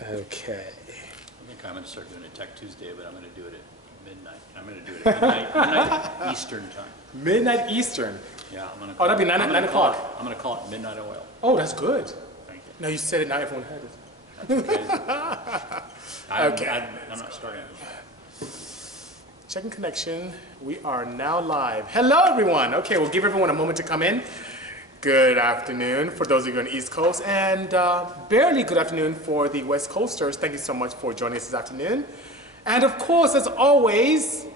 Okay. I think I'm going to start doing a Tech Tuesday, but I'm going to do it at midnight. I'm going to do it at midnight Eastern time. Midnight Eastern? Yeah, I'm going to. Oh, that'd be 9 o'clock. I'm going to call it Midnight Oil. Oh, that's good. Thank you. No, you said it, now everyone heard it. Okay. I'm not starting. Checking connection. We are now live. Hello, everyone. Okay, we'll give everyone a moment to come in. Good afternoon for those of you on the East Coast, and barely good afternoon for the West Coasters. Thank you so much for joining us this afternoon. And of course, as always,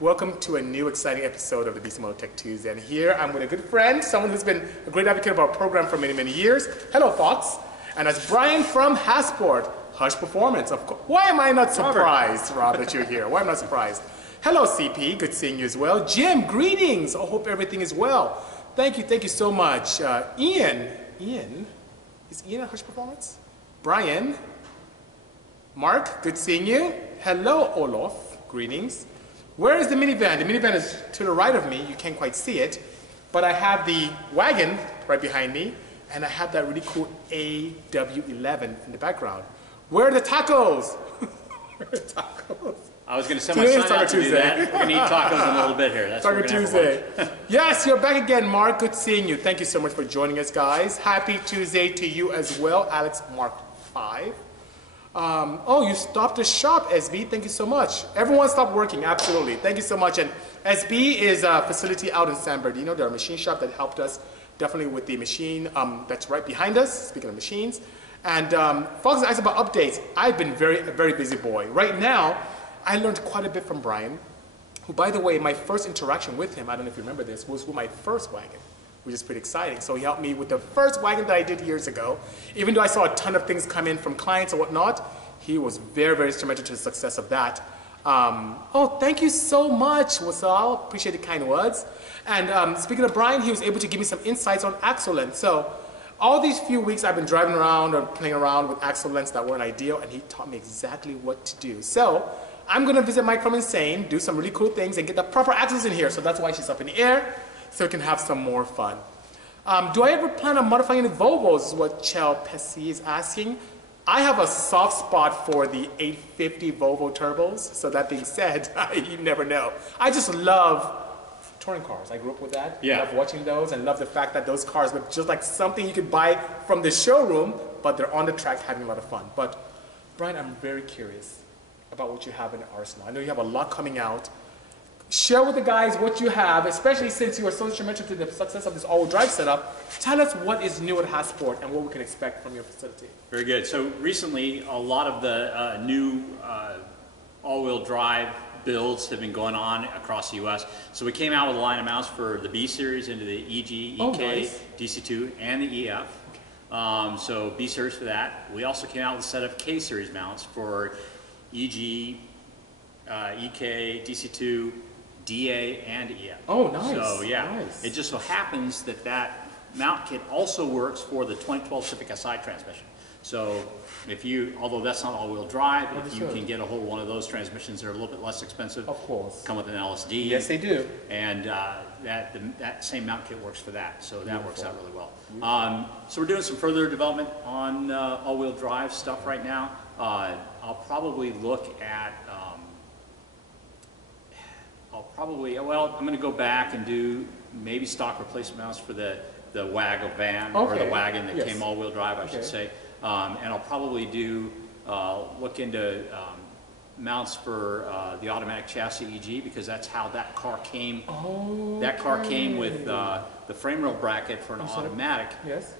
welcome to a new exciting episode of the Bisimoto Tech2sDay. And here I'm with a good friend, someone who's been a great advocate of our program for many, many years. Hello, Fox. And that's Brian from Hasport, Hush Performance. Of course. Why am I not surprised, Rob, that you're here? Why am I not surprised? Hello, CP. Good seeing you as well. Jim, greetings. I hope everything is well. Thank you so much. Ian, is Ian at Hush Performance? Brian, Mark, good seeing you. Hello, Olof, greetings. Where is the minivan? The minivan is to the right of me. You can't quite see it, but I have the wagon right behind me, and I have that really cool AWD in the background. Where are the tacos? Where are the tacos? I was going to send my son out to do that. We're going to eat tacos in a little bit here. That's Taco Tuesday. Yes, you're back again, Mark. Good seeing you. Thank you so much for joining us, guys. Happy Tuesday to you as well, Alex Mark 5. Oh, you stopped the shop, SB. Thank you so much. Everyone stopped working. Absolutely. Thank you so much. And SB is a facility out in San Bernardino. They're a machine shop that helped us definitely with the machine that's right behind us, speaking of machines. And Fox asked about updates. I've been a very busy boy. Right now, I learned quite a bit from Brian, who, by the way, my first interaction with him, I don't know if you remember this, was with my first wagon, which is pretty exciting. So he helped me with the first wagon that I did years ago. Even though I saw a ton of things come in from clients and whatnot, he was very instrumental to the success of that. Oh, thank you so much, Wasal. Appreciate the kind words. And speaking of Brian, he was able to give me some insights on axle length. So all these few weeks I've been driving around or playing around with axle lengths that weren't ideal, and he taught me exactly what to do. So I'm going to visit Mike from Insane, do some really cool things, and get the proper axles in here. So that's why she's up in the air, so we can have some more fun. Do I ever plan on modifying the Volvos, is what Chel Pesci is asking. I have a soft spot for the 850 Volvo turbos. So that being said, you never know. I just love touring cars. I grew up with that. Yeah. I love watching those and love the fact that those cars look just like something you could buy from the showroom, but they're on the track having a lot of fun. But Brian, I'm very curious about what you have in the arsenal. I know you have a lot coming out. Share with the guys what you have, especially since you are so instrumental to the success of this all-wheel drive setup. Tell us what is new at Hasport and what we can expect from your facility. Very good. So recently, a lot of the new all-wheel drive builds have been going on across the U.S. So we came out with a line of mounts for the B series into the EG, EK, nice. DC2, and the EF. Okay. So B series for that. We also came out with a set of K series mounts for EG, EK, DC2, DA, and EF. Oh, nice. So yeah, nice. It just so happens that that mount kit also works for the 2012 Civic Si transmission. So if you, although that's not all-wheel drive, if you can get a hold of one of those transmissions, they're a little bit less expensive. Of course. Come with an LSD. Yes, they do. And that same mount kit works for that. So that works out really well. So we're doing some further development on all-wheel drive stuff right now. I'll probably look at, well, I'm going to go back and do maybe stock replacement mounts for the Wagon van, or the wagon that came all-wheel drive, I should say. And I'll probably do, look into mounts for the automatic chassis EG, because that's how that car came. That car came with the frame rail bracket for an automatic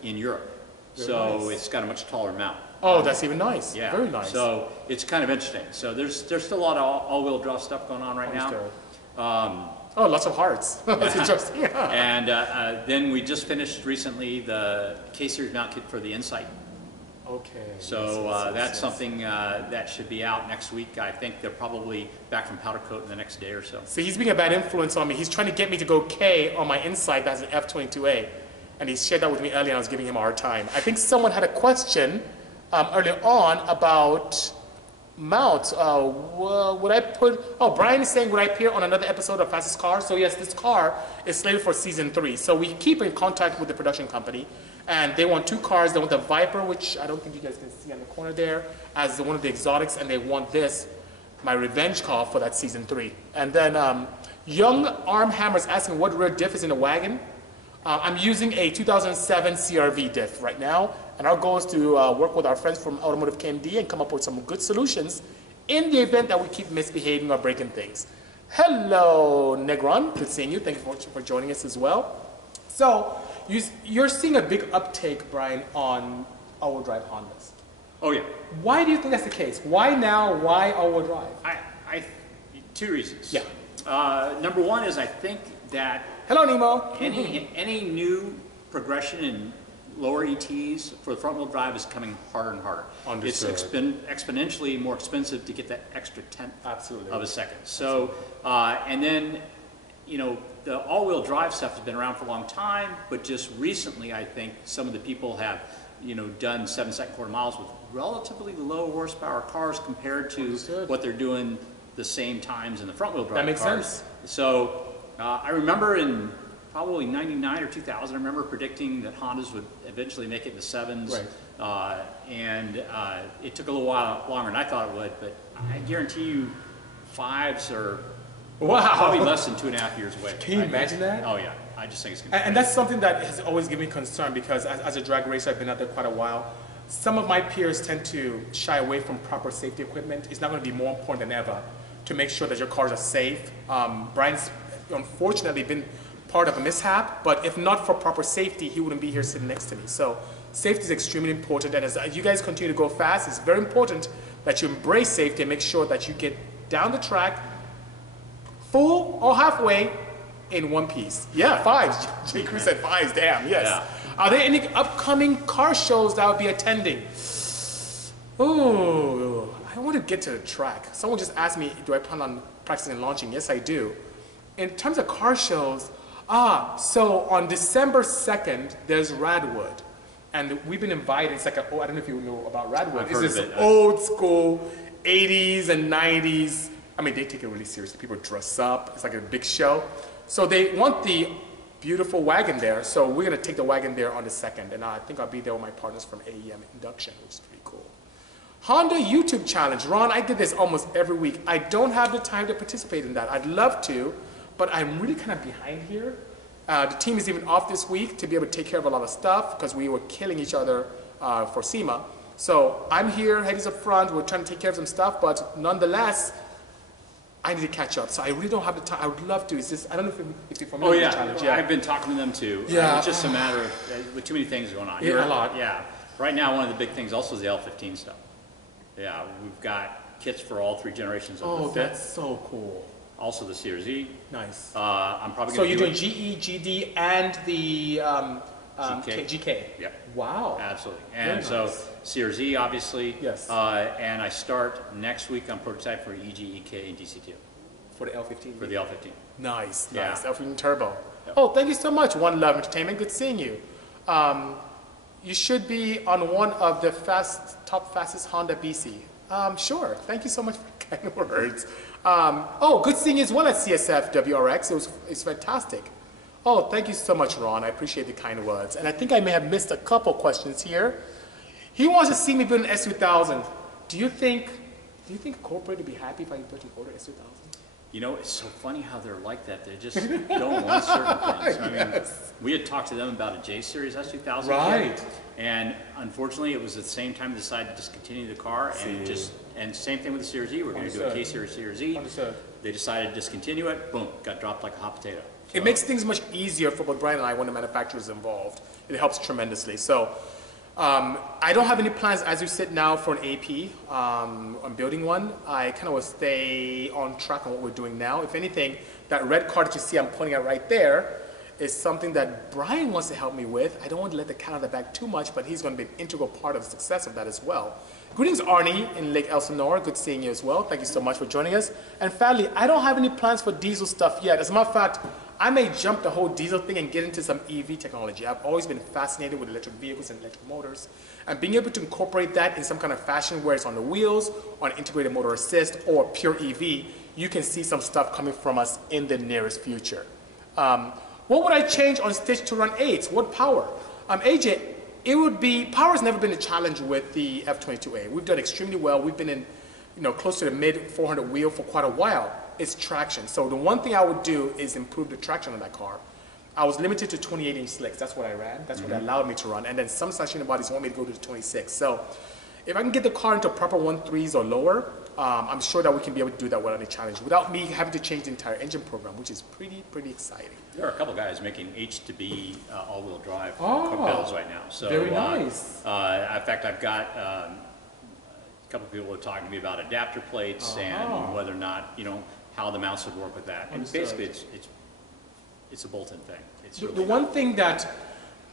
in Europe. So it's got a much taller mount. Oh, that's even nice. Yeah. Very nice. So it's kind of interesting. So there's still a lot of all-wheel drive stuff going on right now. Oh, lots of hearts. That's interesting. And then we just finished recently the K-Series mount kit for the Insight. Okay. So that's something that should be out next week. I think they're probably back from powder coat in the next day or so. See, he's being a bad influence on me. He's trying to get me to go K on my Insight that has an F22A. And he shared that with me earlier, and I was giving him a hard time. I think someone had a question earlier on about mounts. Would I put, Brian is saying, would I appear on another episode of Fastest Car? So yes, this car is slated for season 3. So we keep in contact with the production company. And they want 2 cars. They want the Viper, which I don't think you guys can see on the corner there, as one of the exotics, and they want this, my revenge call for that season 3. And then Young Arm Hammer's asking what rear diff is in the wagon. I'm using a 2007 CRV diff right now, and our goal is to work with our friends from Automotive KMD and come up with some good solutions in the event that we keep misbehaving or breaking things. Hello, Negron. Good seeing you. Thank you for joining us as well. So you're seeing a big uptake, Brian, on all-wheel drive Hondas. Oh, yeah. Why do you think that's the case? Why now? Why all-wheel drive? 2 reasons. Yeah. Number one is I think that hello, Nemo. any new progression in lower ETs for the front-wheel drive is coming harder and harder. Understood. It's exponentially more expensive to get that extra tenth of a second. So, and then, you know, the all-wheel drive stuff has been around for a long time, but just recently, I think some of the people have, you know, done 7-second quarter miles with relatively low horsepower cars compared to what they're doing the same times in the front-wheel drive That makes cars. sense. So I remember in probably 99 or 2000, I remember predicting that Hondas would eventually make it in the 7s. Right. And it took a little while longer than I thought it would, but I guarantee you 5s are probably less than 2.5 years away. Can you imagine that? Oh yeah, I just think it's going to be And that's something that has always given me concern because as a drag racer, I've been out there quite a while. Some of my peers tend to shy away from proper safety equipment. It's not going to be more important than ever to make sure that your cars are safe. Brian's unfortunately been part of a mishap, but if not for proper safety, he wouldn't be here sitting next to me. So safety is extremely important, and as you guys continue to go fast, it's very important that you embrace safety and make sure that you get down the track full or halfway in one piece. Yeah, 5s. J. Cruz said 5s, damn, yes. Yeah. Are there any upcoming car shows that I'll be attending? Ooh, I want to get to the track. Someone just asked me, do I plan on practicing and launching? Yes, I do. In terms of car shows, so on December 2nd, there's Radwood. And we've been invited. It's like I don't know if you know about Radwood. I've heard it's of this it. old school 80s and 90s. I mean, they take it really seriously. People dress up. It's like a big show. So they want the beautiful wagon there. So we're going to take the wagon there on the 2nd. And I think I'll be there with my partners from AEM Induction, which is pretty cool. Honda YouTube challenge. Ron, I did this almost every week. I don't have the time to participate in that. I'd love to, but I'm really kind of behind here. The team is even off this week to be able to take care of a lot of stuff because we were killing each other for SEMA. So I'm here, headies up front. We're trying to take care of some stuff, but nonetheless, I need to catch up. So I really don't have the time. I would love to. It's just, I don't know if you're familiar with the challenge. Yeah, I've been talking to them too. Yeah. It's just a matter of, with too many things going on. Yeah, a lot. Yeah. Right now, one of the big things also is the L15 stuff. Yeah, we've got kits for all 3 generations of the Oh, Fit. that's so cool. Also the Series E. Nice. I'm probably So going to you're doing GE, GD, and the GK. Yep. Wow. Absolutely. And Very so nice. Series E, obviously. Yes. And I start next week on prototype for EG, EK, and DC2 For the L15. for the L15. Nice, Yeah. nice. L15 Turbo. Yep. Oh, thank you so much, One Love Entertainment. Good seeing you. You should be on one of the top fastest Honda BC. Sure. Thank you so much for the kind words. Oh, good seeing you as well at CSF WRX. It's fantastic. Oh, thank you so much, Ron. I appreciate the kind words. And I think I may have missed a couple questions here. He wants to see me build an S2000. Do you think corporate would be happy if I built an older S2000? You know, it's so funny how they're like that. They just don't want certain things. I mean, we had talked to them about a J Series S2000 Right. kit, and unfortunately, it was at the same time they decided to discontinue the car, and same thing with the Series E. We're going to do a K Series Series E. Understood. They decided to discontinue it. Boom, got dropped like a hot potato. So, It makes things much easier for both Brian and I when the manufacturer is involved. It helps tremendously. So I don't have any plans as we sit now for an AP. I'm building one. I kind of will stay on track on what we're doing now. If anything, that red card that you see I'm pointing at right there is something that Brian wants to help me with. I don't want to let the cat out of the bag too much, but he's going to be an integral part of the success of that as well. Greetings, Arnie in Lake Elsinore. Good seeing you as well. Thank you so much for joining us. And Fadley, I don't have any plans for diesel stuff yet. As a matter of fact, I may jump the whole diesel thing and get into some EV technology. I've always been fascinated with electric vehicles and electric motors. And being able to incorporate that in some kind of fashion where it's on the wheels, on integrated motor assist, or pure EV, you can see some stuff coming from us in the nearest future. What would I change on Stitch to run 8s? What power? AJ, it would be, power's never been a challenge with the F22A. We've done extremely well. We've been in, close to the mid 400 wheel for quite a while. It's traction. So the one thing I would do is improve the traction on that car. I was limited to 28-inch slicks. That's what I ran. That's what they allowed me to run. And then some sashimi bodies want me to go to the 26. So if I can get the car into proper 1.3s or lower, I'm sure that we can be able to do that without any challenge, without me having to change the entire engine program, which is pretty exciting. There are a couple guys making H to B all-wheel drive builds right now. So very nice. In fact, I've got a couple of people are talking to me about adapter plates and whether or not, how the mounts would work with that. And basically, it's a bolt-in thing. It's really the one thing that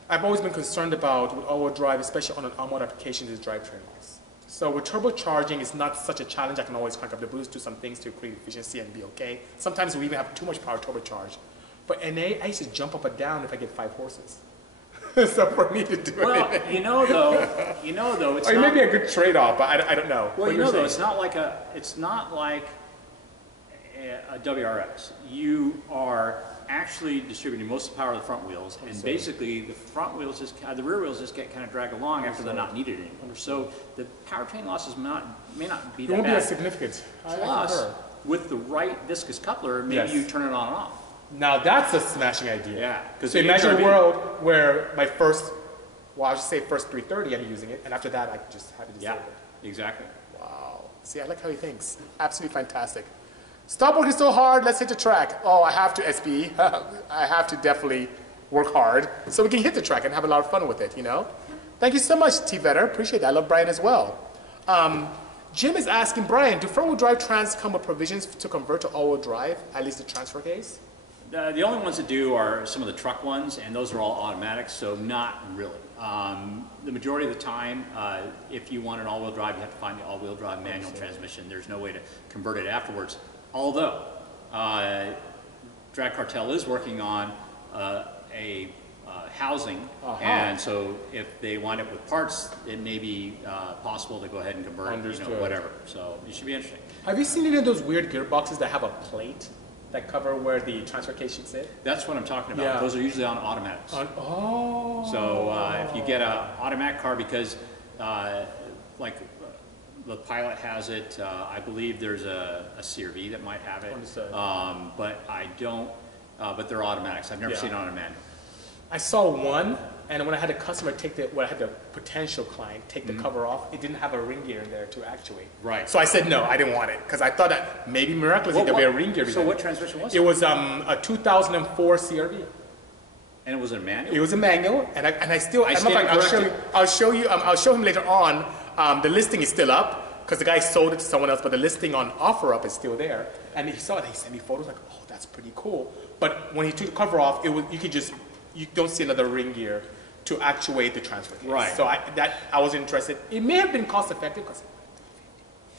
I've always been concerned about with all-wheel drive, especially on an on-road application, is drivetrain loss. So with turbocharging, it's not such a challenge. I can always crank up the boost, do some things to create efficiency and be okay. Sometimes we even have too much power turbocharge. But NA, I used to jump up and down if I get 5 horses. So for me to do it. Well, though, it's or it may be a good trade-off, but I don't know. Well, though, it's not like a WRX. You are actually distributing most of the power of the front wheels, and basically the front wheels the rear wheels just get kind of drag along after they're not needed anymore. So the powertrain losses may not be that bad. It won't be as significant. Plus, with the right viscous coupler, maybe you turn it on and off. Now that's a smashing idea. Yeah. So imagine a world where my first 330 I'm using it, and after that I just have it disabled. Yeah, exactly. Wow. See, I like how he thinks. Absolutely fantastic. Stop working so hard, let's hit the track. Oh, I have to, SB. I have to definitely work hard so we can hit the track and have a lot of fun with it, Thank you so much, T. Vetter. Appreciate that. I love Brian as well. Jim is asking, Brian, do front-wheel drive trans come with provisions to convert to all-wheel drive, at least the transfer case? The only ones that do are some of the truck ones, and those are all automatics, so not really. The majority of the time, if you want an all-wheel drive, you have to find the all-wheel drive manual transmission. There's no way to convert it afterwards. Although, Drag Cartel is working on a housing, and so if they wind up with parts, it may be possible to go ahead and convert, whatever. So it should be interesting. Have you seen any of those weird gearboxes that have a plate that cover where the transfer case should sit? That's what I'm talking about. Yeah. Those are usually on automatics. So if you get an automatic car, because like the Pilot has it, I believe there's a CR-V that might have it, but I don't. But they're automatics. I've never seen it on a manual. I saw one, and when I had a customer I had the potential client take the cover off, it didn't have a ring gear in there to actuate. Right. So I said no, I didn't want it, because I thought that maybe miraculously there'd be a ring gear. So what transmission was it? It was a 2004 CR-V. And it was a manual? It was a manual, and I'll show him later on. The listing is still up, because the guy sold it to someone else, but the listing on OfferUp is still there. And he saw it, he sent me photos like, oh, that's pretty cool. But when he took the cover off, you don't see another ring gear to actuate the transfer case. Right. So I was interested. It may have been cost effective,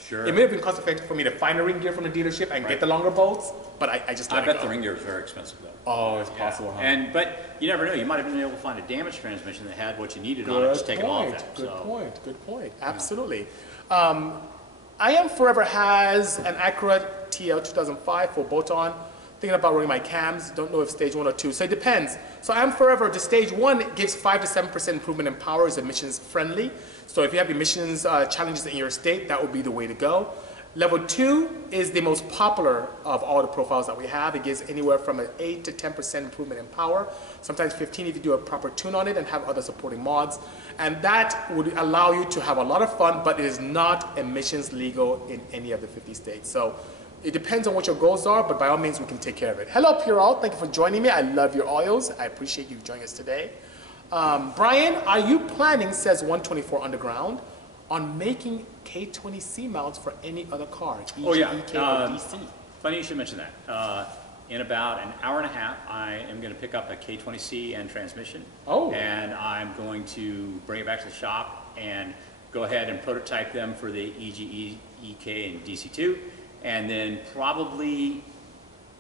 Sure. It may have been cost effective for me to find a ring gear from the dealership and get the longer bolts, but I just I bet the ring gear is very expensive though. Oh, it's possible, huh? But you never know. You might have been able to find a damaged transmission that had what you needed on it. Just take it off that. Good point. Absolutely. I Am Forever has an Acura TL 2005 for bolt-on. Thinking about running my cams, don't know if stage 1 or 2, so it depends. So I Am Forever, the stage 1 gives 5 to 7% improvement in power, is emissions friendly. So if you have emissions challenges in your state, that would be the way to go. Level 2 is the most popular of all the profiles that we have. It gives anywhere from an 8 to 10% improvement in power, sometimes 15 if you do a proper tune on it and have other supporting mods. And that would allow you to have a lot of fun, but it is not emissions legal in any of the 50 states. So it depends on what your goals are, but by all means, we can take care of it. Hello, Purell. Thank you for joining me. I love your oils. I appreciate you joining us today. Brian, are you planning, says 124 Underground, on making K20C mounts for any other car, e.g. EK or DC? Funny you should mention that. In about an hour and a half, I am going to pick up a K20C and transmission. Oh. And I'm going to bring it back to the shop and go ahead and prototype them for the EGE, EK, and DC2. And then probably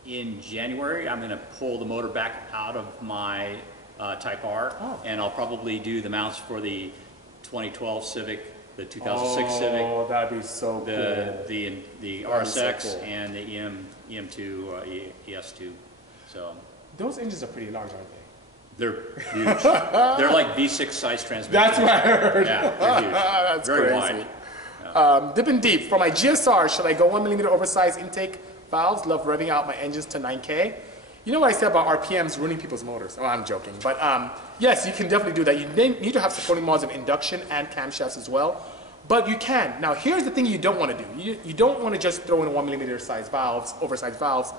in January, I'm going to pull the motor back out of my Type R, and I'll probably do the mounts for the 2012 Civic, the 2006 Civic. Oh, that'd be so cool. The RSX so cool. And the EM2, ES2. So those engines are pretty large, aren't they? They're huge. They're like V6 size transmissions. That's what I heard. Yeah, they're huge. That's very crazy. wide. Dip and deep. For my GSR, should I go 1mm oversized intake valves? Love revving out my engines to 9K. You know what I said about RPMs ruining people's motors? Oh, I'm joking. But yes, you can definitely do that. You need to have supporting mods of induction and camshafts as well. But you can. Now, here's the thing you don't want to do. You don't want to just throw in 1mm size valves, oversized valves,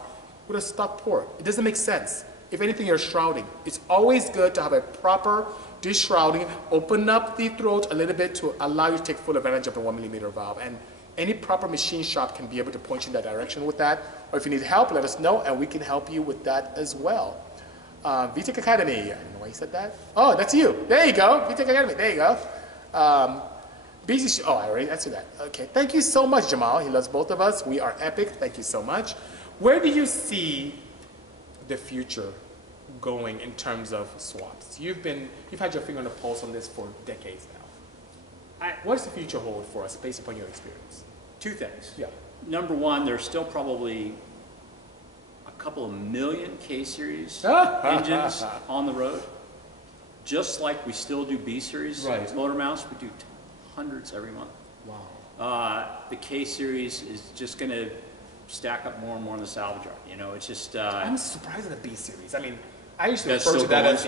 with a stock port. It doesn't make sense. If anything, you're shrouding. It's always good to have a proper de-shrouding, open up the throat a little bit to allow you to take full advantage of the 1mm valve. And any proper machine shop can be able to point you in that direction with that. Or if you need help, let us know, and we can help you with that as well. VTEC Academy. I don't know why you said that. Oh, that's you. There you go. VTEC Academy. There you go. Oh, I already answered that. Okay. Thank you so much, Jamal. He loves both of us. We are epic. Thank you so much. Where do you see the future going in terms of swaps? You've had your finger on the pulse on this for decades now. What does the future hold for us based upon your experience? Two things. Yeah. Number one, there's still probably a couple of million K-Series engines on the road. Just like we still do B-Series motor mounts, we do hundreds every month. Wow. The K-Series is just going to stack up more and more in the salvage yard. You know, it's just... I'm surprised at the B-Series. I mean, I used to refer to that as...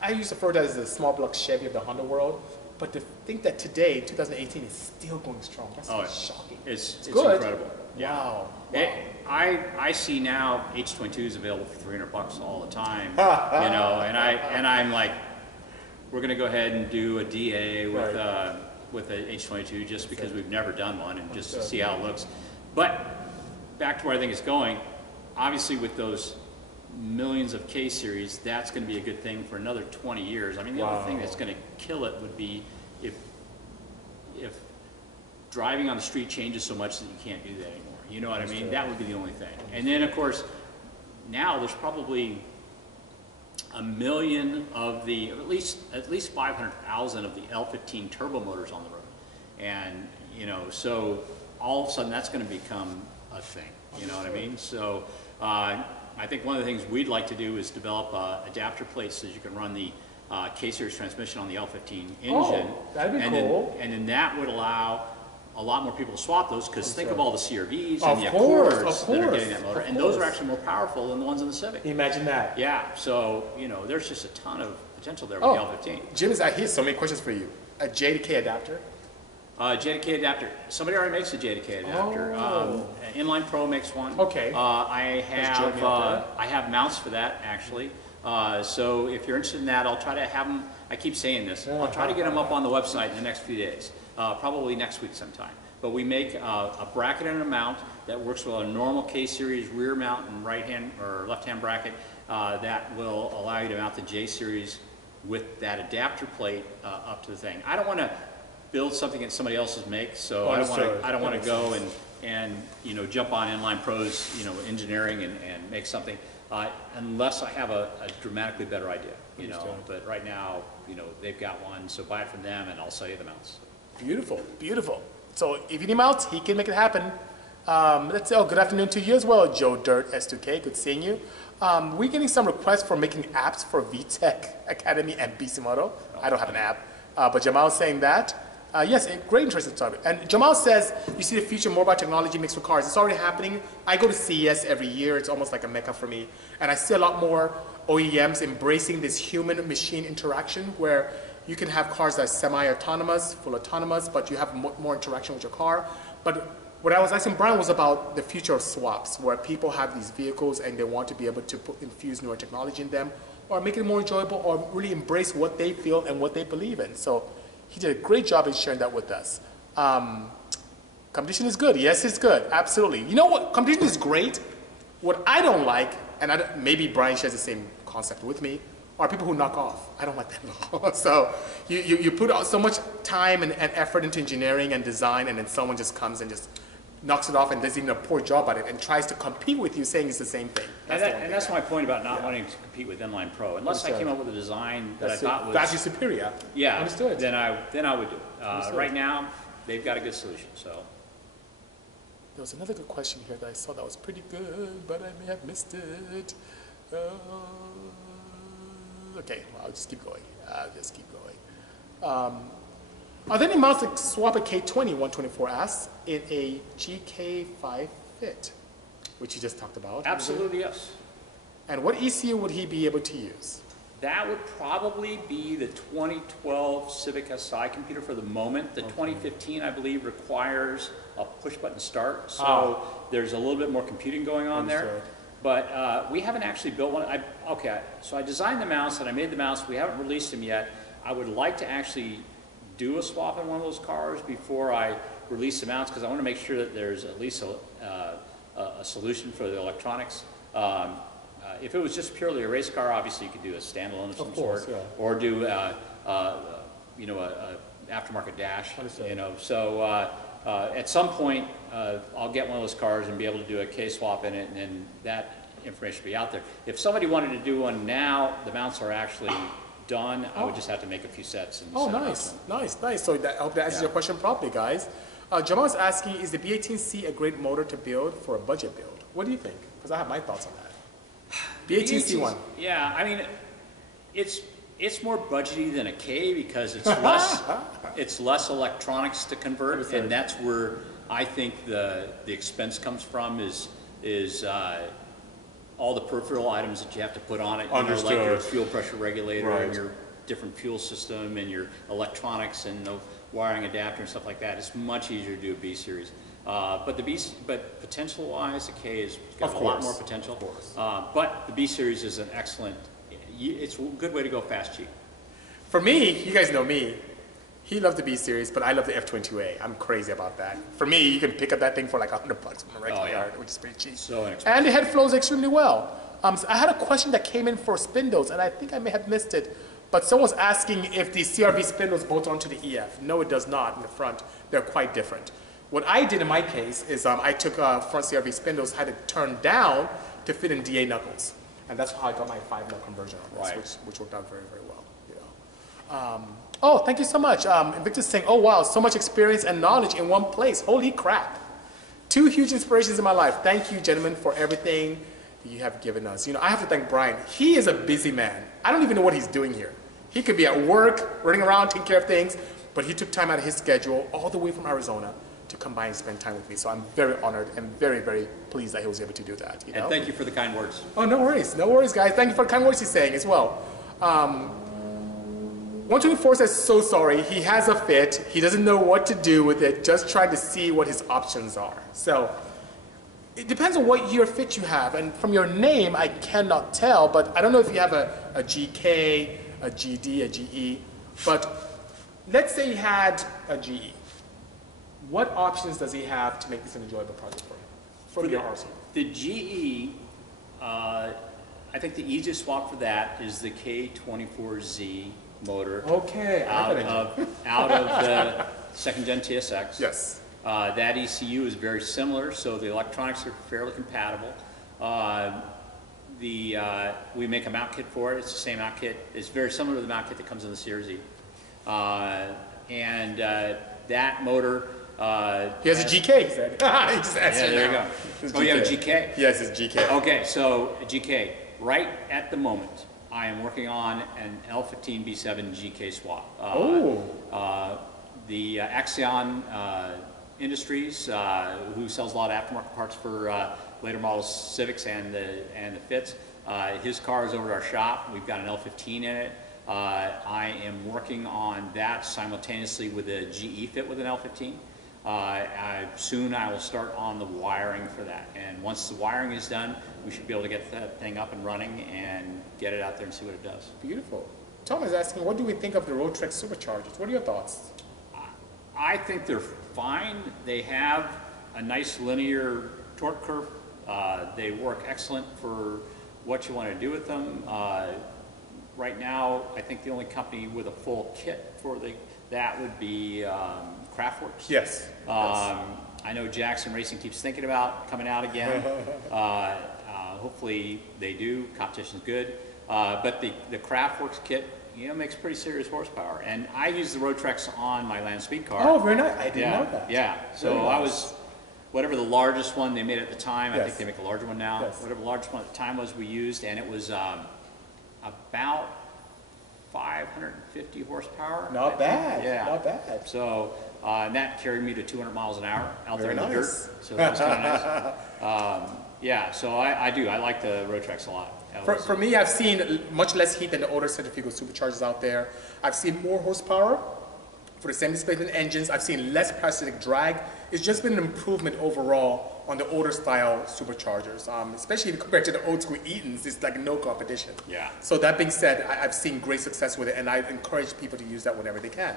I used to refer to that as the small block Chevy of the Honda world. But to think that today, 2018, is still going strong, that's shocking. It's good. Incredible. Yeah. Wow. I see now H22s available for $300 all the time, you know, and I'm like, we're going to go ahead and do a DA with a H22 just because we've never done one and just to see how it looks. But back to where I think it's going, obviously with those millions of K-Series, that's going to be a good thing for another 20 years. I mean, the only thing that's going to kill it would be if driving on the street changes so much that you can't do that anymore. You know what I mean? That would be the only thing. And then, of course, now there's probably a million of the, at least 500,000 of the L15 turbo motors on the road. And, you know, so all of a sudden that's going to become a thing. You know what I mean? So I think one of the things we'd like to do is develop adapter plates so you can run the K-Series transmission on the L15 engine. Oh, that'd be cool. And then that would allow a lot more people to swap those, because think of all the CRVs and the Accords that are getting that motor, and those are actually more powerful than the ones in the Civic. Imagine that. Yeah, so, you know, there's just a ton of potential there with the L15. Jim is out here, so many questions for you. A J to K adapter? J to K adapter. Somebody already makes a J to K adapter. Inline Pro makes one. Okay. I have mounts for that, actually. So if you're interested in that, I'll try to have them. I keep saying this. I'll try to get them up on the website in the next few days. Probably next week sometime. But we make a bracket and a mount that works with a normal K-Series rear mount and right-hand or left-hand bracket that will allow you to mount the J-Series with that adapter plate up to the thing. I don't want to build something that somebody else's make, so I don't want to go and you know, jump on Inline Pro's, you know, engineering and make something unless I have a dramatically better idea, you know. But right now, you know, they've got one, so buy it from them and I'll sell you the mounts. Beautiful, beautiful. So if you need mounts, he can make it happen. Let's say, good afternoon to you as well, Joe Dirt S2K. Good seeing you. We're getting some requests for making apps for VTEC Academy and Bisimoto. I don't have an app, but Jamal's saying that. Yes, great interesting topic. And Jamal says, you see the future more about technology mixed with cars. It's already happening. I go to CES every year. It's almost like a mecca for me. And I see a lot more OEMs embracing this human-machine interaction where you can have cars that are semi-autonomous, full autonomous, but you have more interaction with your car. But what I was asking Brian was about the future of swaps, where people have these vehicles and they want to be able to infuse newer technology in them, or make it more enjoyable, or really embrace what they feel and what they believe in. So he did a great job in sharing that with us. Competition is good. Yes, it's good. Absolutely. You know what? Competition is great. What I don't like, and maybe Brian shares the same concept with me, are people who knock off. I don't like that at all. So you put out so much time and effort into engineering and design, and then someone just comes and just knocks it off and does even a poor job at it and tries to compete with you saying it's the same thing. That's my point about not wanting to compete with Inline Pro. Unless I came up with a design that I thought was vastly superior. Yeah. Understood. Then I would do it. Right now, they've got a good solution. So there was another good question here that I saw that was pretty good, but I may have missed it. Okay, well, I'll just keep going. Are there any mounts that swap a K20 124S in a GK5 fit, which you just talked about? Absolutely, yes. And what ECU would he be able to use? That would probably be the 2012 Civic Si computer for the moment. The 2015, I believe, requires a push-button start, so there's a little bit more computing going on there. But we haven't actually built one. So I designed the mounts and I made the mounts. We haven't released them yet. I would like to actually do a swap in one of those cars before I release the mounts, because I want to make sure that there's at least a solution for the electronics. If it was just purely a race car, obviously you could do a standalone of some sort, or do you know, a aftermarket dash. You know, so at some point I'll get one of those cars and be able to do a K swap in it, and then that information will be out there. If somebody wanted to do one now, the mounts are actually done. I would just have to make a few sets. And nice. So I hope that answers your question properly, guys. Jamal's asking, is the B18C a great motor to build for a budget build? What do you think? Because I have my thoughts on that. B18C one. Yeah, I mean, it's more budgety than a K because it's less electronics to convert, and that's where I think the expense comes from is all the peripheral items that you have to put on it. Understood. You know, like your fuel pressure regulator and your different fuel system and your electronics and the wiring adapter and stuff like that. It's much easier to do a B series. But potential-wise, the K has got a lot more potential. But the B series is an excellent. It's a good way to go fast, cheap. For me, you guys know me. He loved the B series, but I love the F22A. I'm crazy about that. For me, you can pick up that thing for like $100 from a regular yard, which is pretty cheap. So inexpensive. And the head flows extremely well. So I had a question that came in for spindles, and I think I may have missed it. But someone was asking if the CRV spindles bolt onto the EF. No, it does not in the front. They're quite different. What I did in my case is I took front CRV spindles, had it turned down to fit in DA knuckles. And that's how I got my 5-mil conversion on this, which worked out very, very well. You know? Oh, thank you so much. Victor's saying, oh wow, so much experience and knowledge in one place. Holy crap. 2 huge inspirations in my life. Thank you, gentlemen, for everything you have given us. You know, I have to thank Brian. He is a busy man. I don't even know what he's doing here. He could be at work, running around, taking care of things, but he took time out of his schedule all the way from Arizona to come by and spend time with me. So I'm very honored and very, very pleased that he was able to do that. You know? And thank you for the kind words. Oh, no worries. No worries, guys. Thank you for the kind words he's saying as well. 124 says, so sorry. He has a fit. He doesn't know what to do with it. Just trying to see what his options are. So it depends on what year fit you have. And from your name, I cannot tell. But I don't know if you have a GK, a GD, a GE. But let's say he had a GE. What options does he have to make this an enjoyable project for him? From your arsenal. The GE, I think the easiest swap for that is the K24Z motor. Okay, out of the 2nd Gen TSX. Yes. That ECU is very similar, so the electronics are fairly compatible. We make a mount kit for it. It's the same mount kit. It's very similar to the mount kit that comes in the Series E. That motor. He has a GK, he said. He just answered. There you go. Oh, you have a GK? Yes, it's GK. Okay, so a GK. Right at the moment, I am working on an L15 B7 GK swap. The Axion Industries, who sells a lot of aftermarket parts for later model Civics and the Fits, his car is over at our shop. We've got an L15 in it. I am working on that simultaneously with a GE fit with an L15. Soon I will start on the wiring for that, and once the wiring is done, we should be able to get that thing up and running and get it out there and see what it does. Beautiful. Tom is asking, what do we think of the Roadtrek superchargers? What are your thoughts? I think they're fine. They have a nice linear torque curve. They work excellent for what you want to do with them. Right now, I think the only company with a full kit for that would be Craftworks. Yes. I know Jackson Racing keeps thinking about coming out again. Hopefully they do. Competition's good. But the Craftworks kit, you know, makes pretty serious horsepower. And I use the Roadtreks on my Land Speed car. Oh, very nice. I didn't know that. Yeah. So I was, whatever the largest one they made at the time, I think they make a larger one now. Yes. Whatever the largest one at the time was, we used, and it was about 550 horsepower. Not bad. Yeah. Not bad. So, and that carried me to 200 miles an hour out there in the dirt. So that was kind of nice. Yeah, so I do. I like the road tracks a lot. For me, I've seen much less heat than the older centrifugal superchargers out there. I've seen more horsepower for the same displacement engines. I've seen less parasitic drag. It's just been an improvement overall on the older style superchargers, especially compared to the old school Eatons. It's like no competition. Yeah. So that being said, I've seen great success with it, and I encourage people to use that whenever they can.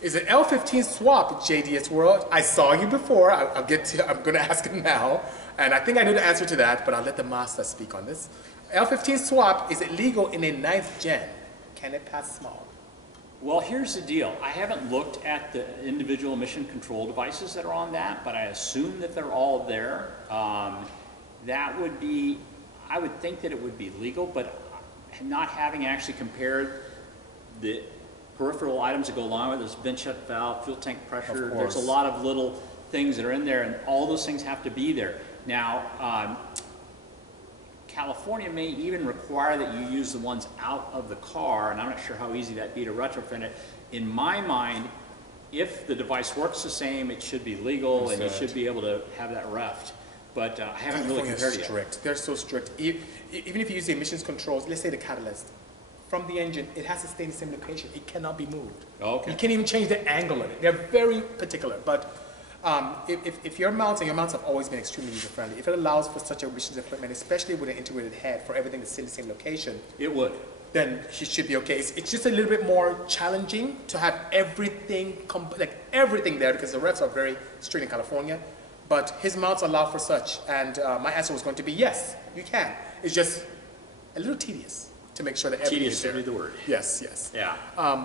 Is it L15 swap, JDS World? I saw you before. I'm going to ask him now. And I think I know the answer to that, but I'll let the master speak on this. L15 swap, is it legal in a 9th gen? Can it pass small? Well, here's the deal. I haven't looked at the individual emission control devices that are on that, but I assume that they're all there. That would be, I would think that it would be legal, but not having actually compared the peripheral items that go along with this vent shut valve, fuel tank pressure, there's a lot of little things that are in there, and all those things have to be there. Now, California may even require that you use the ones out of the car, and I'm not sure how easy that'd be to retrofit it. In my mind, if the device works the same, it should be legal, and you should be able to have that refed. But I haven't really compared it yet. They're so strict. Even if you use the emissions controls, let's say the catalyst, from the engine, it has to stay in the same location. It cannot be moved. Okay. You can't even change the angle of it. They're very particular. But if your mounts, and your mounts have always been extremely user-friendly, if it allows for such emissions equipment, especially with an integrated head for everything to sit in the same location, it would. Then he should be okay. It's just a little bit more challenging to have everything, everything there, because the refs are very strict in California. But his mounts allow for such, and my answer was going to be yes, you can. It's just a little tedious to make sure that everything is there. Tedious would be the word. Yes, yes. Yeah.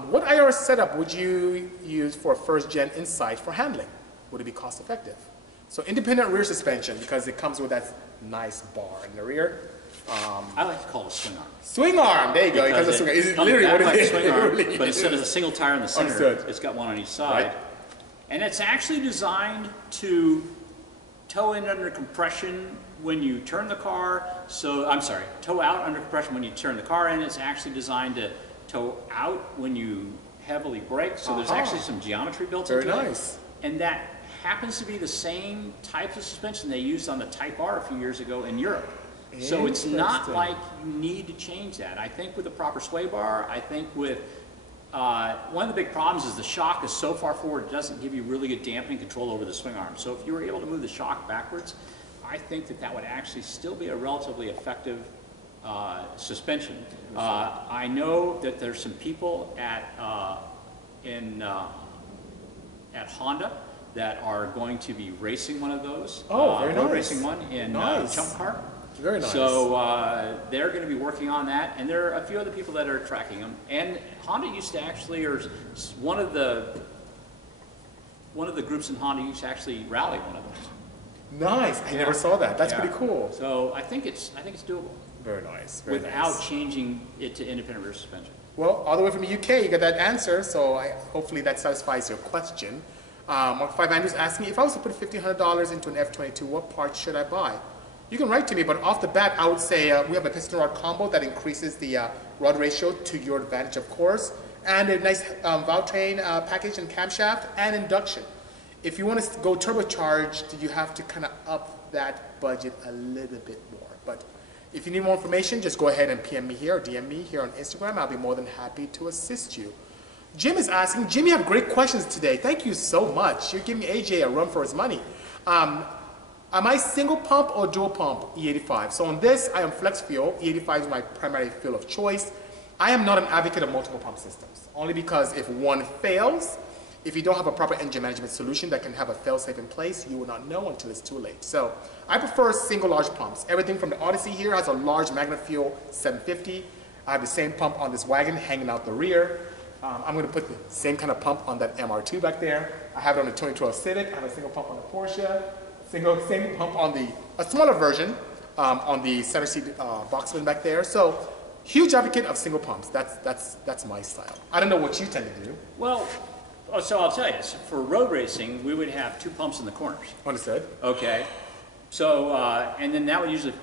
What IR setup would you use for a first-gen Insight for handling? Would it be cost-effective? So independent rear suspension, because it comes with that nice bar in the rear. I like to call it a swing arm. Swing arm, there you go. Because it's literally what it is. Swing arm, but instead of a single tire in the center, Understood. it's got one on each side. Right. And it's actually designed to tow in under compression when you turn the car. So, I'm sorry, tow out under compression when you turn the car in. It's actually designed to tow out when you heavily brake. So there's actually some geometry built into it. Very nice. And that happens to be the same type of suspension they used on the Type R a few years ago in Europe. So it's not like you need to change that. I think with the proper sway bar, I think with, one of the big problems is the shock is so far forward, it doesn't give you really good dampening control over the swing arm. So if you were able to move the shock backwards, I think that that would actually still be a relatively effective suspension. I know that there's some people at Honda that are going to be racing one of those. Oh, very nice. Racing one in Chump Car. Very nice. So they're going to be working on that, and there are a few other people that are tracking them. And Honda used to actually, or one of the groups in Honda used to actually rally one of those. Nice. I never saw that. That's pretty cool. So I think it's doable. Very nice. Very without changing it to independent rear suspension. Well, all the way from the UK, you got that answer. So hopefully that satisfies your question. Mark 5 Andrews asking me, if I was to put $1,500 into an F22, what parts should I buy? You can write to me, but off the bat, I would say we have a piston rod combo that increases the rod ratio to your advantage, of course, and a nice valve train package and camshaft and induction. If you want to go turbocharged, you have to kind of up that budget a little bit more. But if you need more information, just go ahead and PM me here or DM me here on Instagram. I'll be more than happy to assist you. Jim is asking, Jim, you have great questions today. Thank you so much. You're giving AJ a run for his money. Am I single pump or dual pump E85? So on this, I am flex fuel. E85 is my primary fuel of choice. I am not an advocate of multiple pump systems, only because if one fails, if you don't have a proper engine management solution that can have a fail-safe in place, you will not know until it's too late. So I prefer single large pumps. Everything from the Odyssey here has a large Magna Fuel 750. I have the same pump on this Wagon hanging out the rear. I'm going to put the same kind of pump on that MR2 back there. I have it on the 2012 Civic. I have a single pump on the Porsche. Same pump on a smaller version on the center seat Boxman back there. So huge advocate of single pumps. That's my style. I don't know what you tend to do. Well, so I'll tell you, for road racing, we would have 2 pumps in the corners. Understood. Okay. So, and then that would usually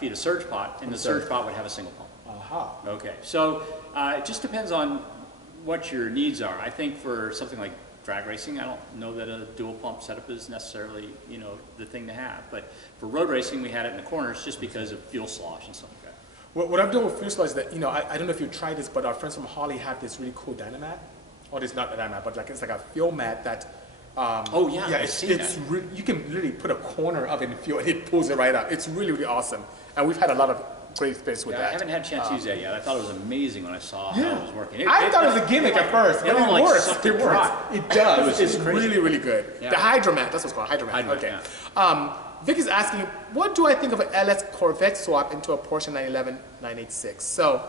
feed a surge pot, and the surge pot would have a single pump. Aha. Okay, so it just depends on what your needs are. I think for something like drag racing, I don't know that a dual pump setup is necessarily, you know, the thing to have. But for road racing, we had it in the corners just because of fuel slosh and stuff like that. What I've done with fuel slosh is that, you know, I don't know if you tried this, but our friends from Holly have this really cool dynamat. Or it's not a dynamat, but like it's like a fuel mat that. Oh yeah, yeah, you can literally put a corner of it in fuel and it pulls it right up. It's really, really awesome. And we've had a lot of great experience with that. I haven't had a chance to use that yet. I thought it was amazing when I saw how it was working. I thought it was a gimmick at first, but it works. It works. It does. It's really, really good. Yeah. The Hydromat, that's what's called, Hydromat. Okay. Yeah. Vic is asking, what do I think of an LS Corvette swap into a Porsche 911 986? So,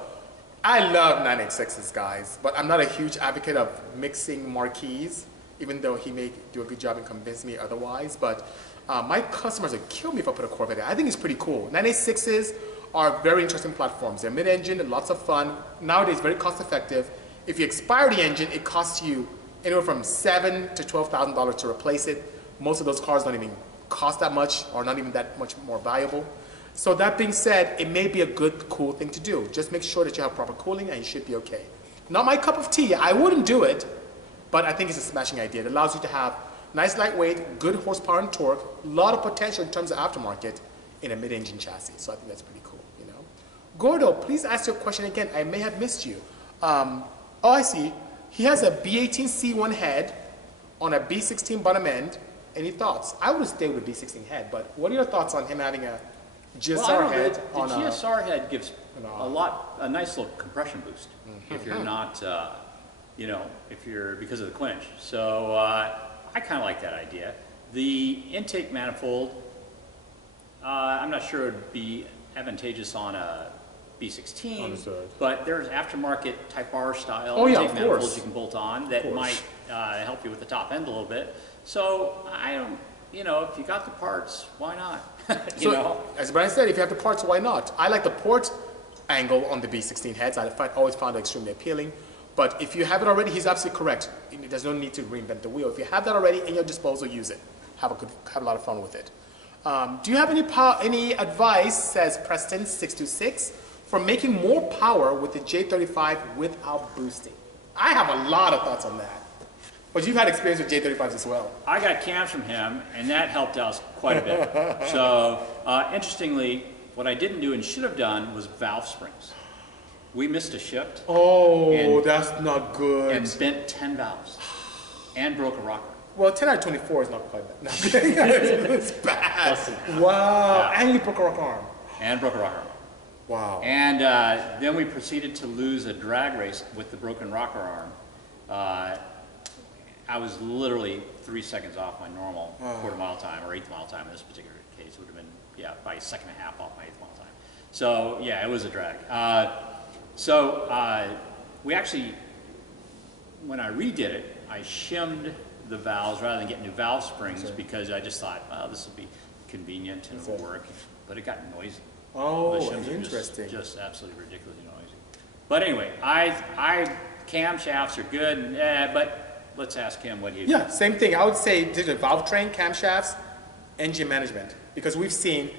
I love 986s, guys, but I'm not a huge advocate of mixing marquees, even though he may do a good job and convince me otherwise. But my customers would kill me if I put a Corvette in. I think it's pretty cool. 986s are very interesting platforms. They're mid-engine, lots of fun. Nowadays, very cost-effective. If you expire the engine, it costs you anywhere from $7,000 to $12,000 to replace it. Most of those cars don't even cost that much, or not even that much more valuable. So that being said, it may be a good, cool thing to do. Just make sure that you have proper cooling, and you should be okay. Not my cup of tea. I wouldn't do it, but I think it's a smashing idea. It allows you to have nice lightweight, good horsepower and torque, a lot of potential in terms of aftermarket in a mid-engine chassis. So I think that's pretty cool, you know. Gordo, please ask your question again. I may have missed you. Oh, I see. He has a B18C1 head on a B16 bottom end. Any thoughts? I would stay with a B16 head, but what are your thoughts on him having a GSR head? The GSR head gives a nice little compression boost if you're not, you know, because of the clinch. So I kind of like that idea. The intake manifold, I'm not sure it would be advantageous on a B16, Understood. But there's aftermarket Type R style intake manifolds you can bolt on that might help you with the top end a little bit. So I don't, you know, if you got the parts, why not? you know? As Brian said, if you have the parts, why not? I like the port angle on the B16 heads. I always found it extremely appealing. But if you have it already, he's absolutely correct. There's no need to reinvent the wheel. If you have that already in your disposal, use it. Have a lot of fun with it. Do you have any advice, says Preston626, for making more power with the J35 without boosting? I have a lot of thoughts on that. But you've had experience with J35s as well. I got cams from him, and that helped us quite a bit. So, interestingly, what I didn't do and should have done was valve springs. We missed a shift. Oh, that's not good. And bent 10 valves. And broke a rocker. Well, 10 out of 24 is not quite bad. It's bad. Wow. Yeah. And you broke a rocker arm. And broke a rocker arm. Wow. And then we proceeded to lose a drag race with the broken rocker arm. I was literally 3 seconds off my normal quarter-mile time, or eighth-mile time in this particular case. It would have been, by a second and a half off my eighth-mile time. So, yeah, it was a drag. We actually, when I redid it, I shimmed the valves rather than get new valve springs because I just thought, oh, this will be convenient and it'll work. But it got noisy. Oh, interesting. Just absolutely ridiculously noisy. But anyway, camshafts are good, but let's ask him what he did. Yeah, same thing. I would say the valve train, camshafts, engine management. Because we've seen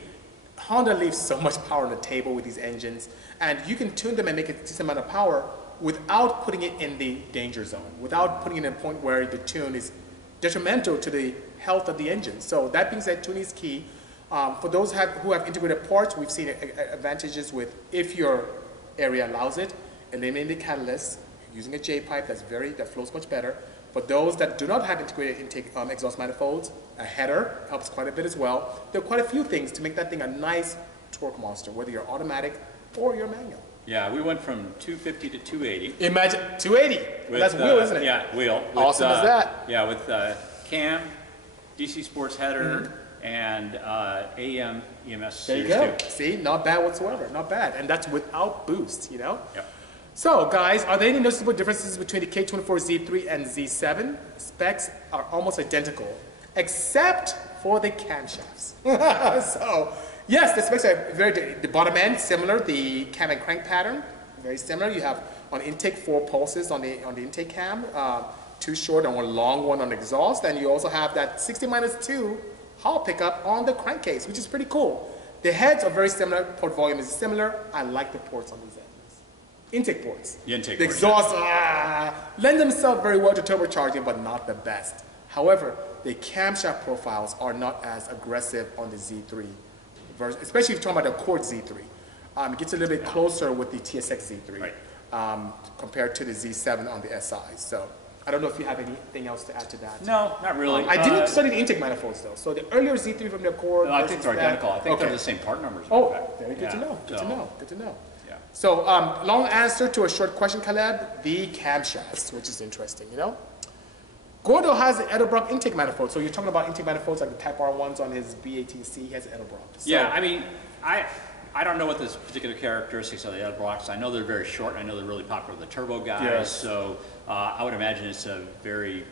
Honda leaves so much power on the table with these engines, and you can tune them and make a decent amount of power without putting it in the danger zone, without putting it in a point where the tune is detrimental to the health of the engine. So that being said, tuning is key. For those who have integrated ports, we've seen advantages with, if your area allows it, eliminating the catalyst, using a J-pipe that flows much better. For those that do not have integrated intake exhaust manifolds, a header helps quite a bit as well. There are quite a few things to make that thing a nice torque monster, whether you're automatic or you're manual. Yeah, we went from 250 to 280. Imagine 280. That's wheel, isn't it? Yeah, wheel. Awesome as that. Yeah, with cam, DC Sports header, and AM EMS there you go. See, not bad whatsoever. Not bad. And that's without boost, you know? Yep. So, guys, are there any noticeable differences between the K24Z3 and Z7? Specs are almost identical, except for the camshafts. So, yes, the specs are the bottom end, similar. The cam and crank pattern, very similar. You have on intake 4 pulses on the intake cam, 2 short and 1 long one on exhaust. And you also have that 60-2 Hall pickup on the crankcase, which is pretty cool. The heads are very similar. Port volume is similar. I like the ports on these ends. intake ports. The intake The ports, exhaust lend themselves very well to turbocharging, but not the best. However, the camshaft profiles are not as aggressive on the Z3, especially if you're talking about the Accord Z3. It gets a little bit closer with the TSX Z3 compared to the Z7 on the SI. So I don't know if you have anything else to add to that. No, not really. I didn't study the intake manifolds though. So the earlier Z3 from the Accord. No, I think they're identical. I think they're the same part numbers. Oh, very good to know. Good to know. Good to know. Yeah. So long answer to a short question, Caleb. The camshafts, which is interesting, you know. Gordo has the Edelbrock intake manifold. So you're talking about intake manifolds like the Type R ones on his B18C. He has an Edelbrock. So, yeah, I mean, I don't know what the particular characteristics of the Edelbrocks. I know they're very short. I know they're really popular with the turbo guys. Yes. So I would imagine it's a very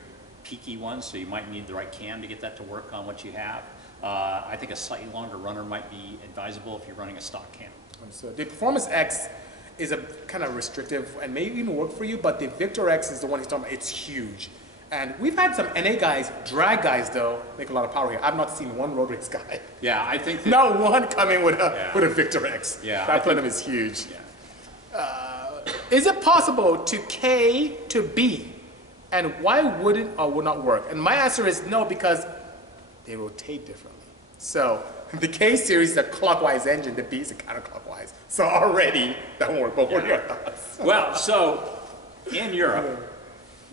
peaky one. So you might need the right cam to get that to work on what you have. I think a slightly longer runner might be advisable if you're running a stock cam. So the Performance X is a kind of restrictive and may even work for you, but the Victor X is the one he's talking about. It's huge. And we've had some NA guys, drag guys though, make a lot of power here. I've not seen one road race guy. Yeah, I think that, not one coming with a Victor X. Yeah, that plenum is huge. Yeah. Is it possible to K to B? And why wouldn't or would not work? And my answer is no, because they rotate differently. So the K series is a clockwise engine, the B is a counterclockwise. So already that won't work. But what are your thoughts? Well, so in Europe,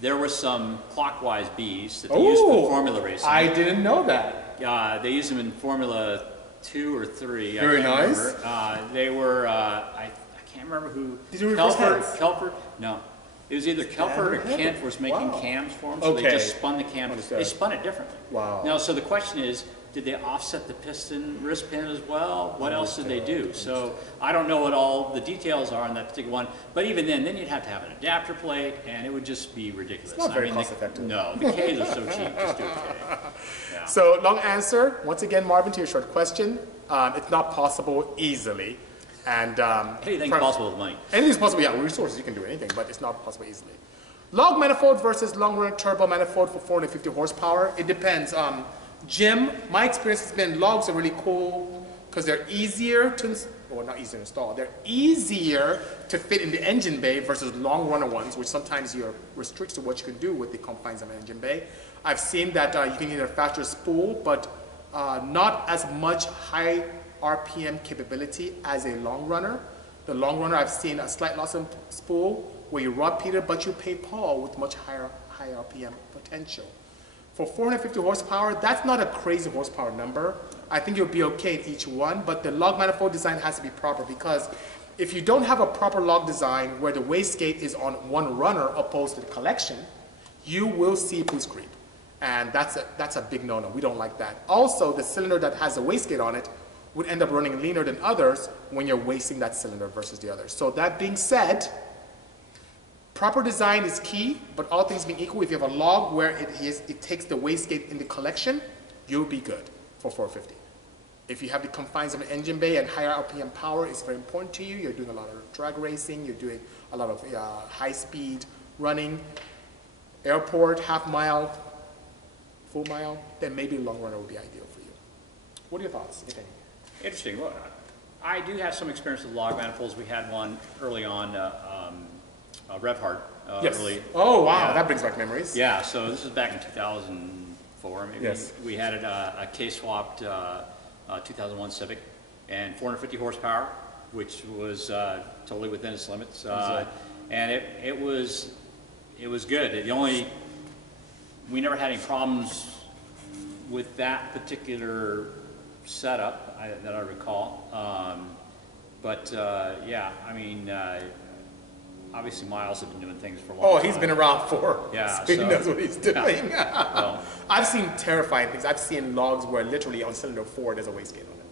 there were some clockwise Bs that they used for formula racing. I didn't know that. They used them in Formula 2 or 3. Very nice. They were, I can't remember who. Did you reverse hands? Kelper? No. It was either Kelper or Kent was making cams for them, so they just spun the cam. They spun it differently. Wow. Now, so the question is, did they offset the piston wrist pin as well? What else did they do? So I don't know what all the details are on that particular one, but even then you'd have to have an adapter plate, and it would just be ridiculous. It's not very cost effective. No, the Ks are so cheap, just do a K. Yeah. So long answer, once again, Marvin, to your short question, it's not possible easily. And anything's possible with money. Anything's possible, yeah, with resources you can do anything, but it's not possible easily. Log manifold versus long run turbo manifold for 450 horsepower, it depends. Jim, my experience has been logs are really cool because they're easier to, well, not easier to install, they're easier to fit in the engine bay versus long runner ones, which sometimes you're restricted to what you can do with the confines of an engine bay. I've seen that you can get a faster spool, but not as much high RPM capability as a long runner. The long runner, I've seen a slight loss in spool where you rob Peter, but you pay Paul with much higher RPM potential. For 450 horsepower, that's not a crazy horsepower number. I think you'll be okay in each one, but the log manifold design has to be proper because if you don't have a proper log design where the wastegate is on one runner opposed to the collection, you will see boost creep. And that's a big no-no. We don't like that. Also, the cylinder that has a wastegate on it would end up running leaner than others when you're wasting that cylinder versus the others. So that being said, proper design is key, but all things being equal, if you have a log where it takes the wastegate in the collection, you'll be good for 450. If you have the confines of an engine bay and higher RPM power is very important to you, you're doing a lot of drag racing, you're doing a lot of high-speed running, airport, half mile, full mile, then maybe a long runner would be ideal for you. What are your thoughts, if any? Interesting. Well, I do have some experience with log manifolds. We had one early on, Revhard. Yes. Early. Oh, wow, that brings back memories. Yeah, so this was back in 2004, maybe. Yes. We had a K-swapped 2001 Civic and 450 horsepower, which was totally within its limits. And it was good. We never had any problems with that particular setup that I recall. Yeah, I mean, obviously Miles has been doing things for a long time. Oh, he's been around for, yeah, so he knows what he's doing. Yeah. Well, I've seen terrifying things. I've seen logs where literally on cylinder 4 there's a wastegate on it.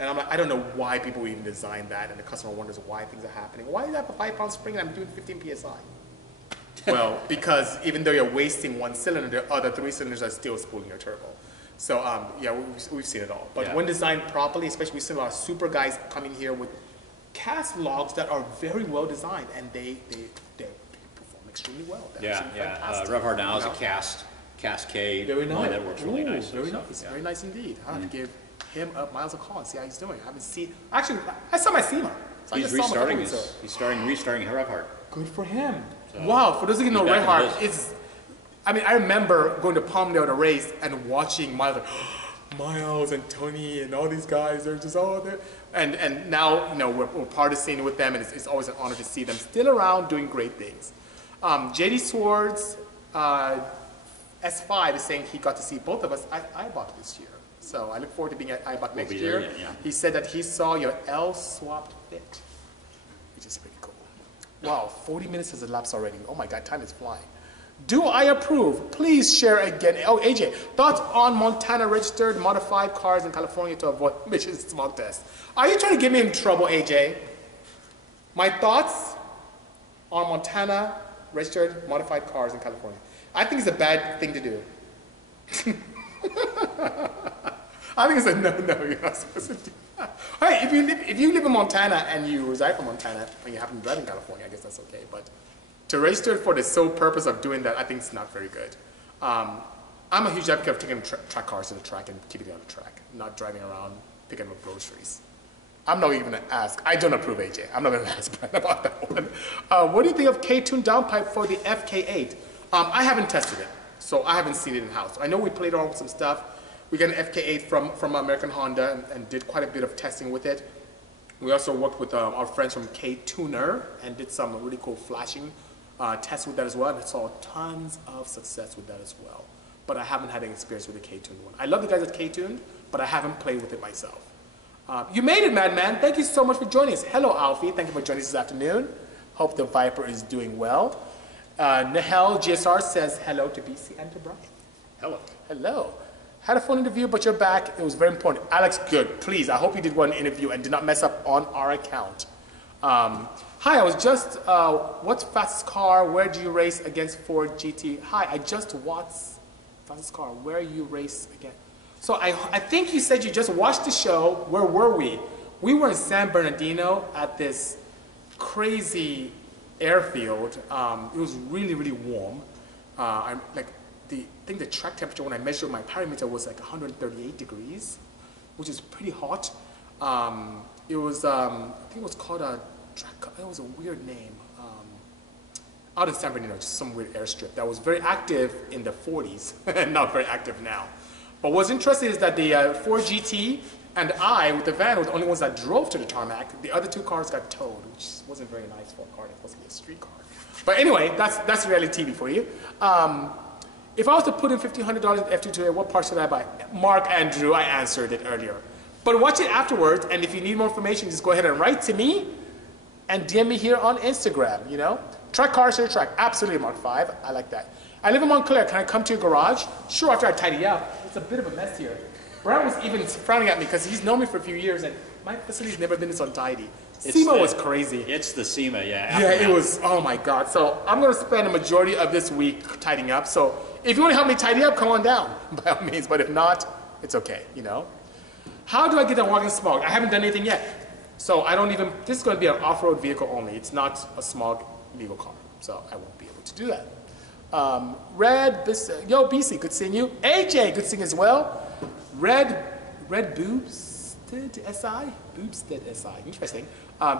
And I'm like, I don't know why people even designed that, and the customer wonders why things are happening. Why do I have a 5-pound spring and I'm doing 15 PSI? Well, because even though you're wasting one cylinder, the other 3 cylinders are still spooling your turbo. So yeah, we've seen it all. But when designed properly, especially we've seen a lot of super guys coming here with cast logs that are very well designed, and they perform extremely well. Revhard now is a cast K. Very nice. One that works really nice. Very nice. Very nice indeed. I'll have to give him Miles a call and see how he's doing. I haven't seen. Actually, last time I seen him, So he's restarting Red Heart. Good for him. So, wow, for those of you who know Red Heart, I mean, I remember going to Palmdale to race and watching Miles and Tony and all these guys. They're just all there. And now, you know, we're part of the scene with them, and it's always an honor to see them still around doing great things. JD Swords, S5 is saying he got to see both of us at IBOT this year. So I look forward to being at IBOT next year. There, yeah. He said that he saw your L-swapped fit, which is pretty cool. Wow, 40 minutes has elapsed already. Oh my God, time is flying. Do I approve? Please share again. Oh, AJ, thoughts on Montana registered modified cars in California to avoid emissions smog test? Are you trying to get me in trouble, AJ? My thoughts on Montana registered modified cars in California. I think it's a bad thing to do. I think it's a no, you're not supposed to do that. Hey, if you live in Montana and you reside from Montana and you happen to drive in California, I guess that's okay. But to register for the sole purpose of doing that, I think it's not very good. I'm a huge advocate of taking track cars to the track and keeping it on the track, not driving around picking up groceries. I'm not even going to ask. I don't approve, AJ. I'm not going to ask Brian about that one. What do you think of K-tune downpipe for the FK8? I haven't tested it, so I haven't seen it in-house. I know we played around with some stuff. We got an FK8 from American Honda and did quite a bit of testing with it. We also worked with our friends from K-Tuner and did some really cool flashing tests with that as well. And saw tons of success with that as well. But I haven't had any experience with the K-Tune one. I love the guys at K-Tune, but I haven't played with it myself. You made it, Madman. Thank you so much for joining us. Hello, Alfie. Thank you for joining us this afternoon. Hope the Viper is doing well. Nahel GSR says hello to Bisi and to Brian. Hello. Hello. Had a phone interview, but you're back. It was very important. Alex, good. Please, I hope you did one interview and did not mess up on our account. Hi, I was just, what's fastest car? Where do you race against Ford GT? Hi, I just watched fastest car. Where you race again? So I think you said you just watched the show. Where were we? We were in San Bernardino at this crazy airfield. It was really, really warm. I think the track temperature when I measured my parameter was like 138 degrees, which is pretty hot. It was, I think it was called a track, it was a weird name. Out in San Bernardino, just some weird airstrip that was very active in the 40s and not very active now. But what's interesting is that the Ford GT and I, with the van, were the only ones that drove to the tarmac. The other two cars got towed, which wasn't very nice for a car. It was supposed to be a street car. But anyway, that's reality TV for you. If I was to put in $1,500 in F2 what part should I buy? Mark Andrew, I answered it earlier. But watch it afterwards, and if you need more information, just go ahead and write to me and DM me here on Instagram, you know? Track cars to the track, absolutely, Mark 5, I like that. I live in Montclair, can I come to your garage? Sure, after I tidy up. It's a bit of a mess here. Brian was even frowning at me because he's known me for a few years, and my facility's never been this untidy. SEMA was crazy. It's the SEMA, yeah. Yeah, it was, oh my God. So I'm gonna spend a majority of this week tidying up. So if you wanna help me tidy up, come on down, by all means. But if not, it's okay, you know? How do I get a Wagon smog? I haven't done anything yet. So I don't even, this is gonna be an off-road vehicle only. It's not a smog legal car. So I won't be able to do that. Yo, BC, good seeing you. AJ, good seeing as well. Red Boobstead SI, interesting.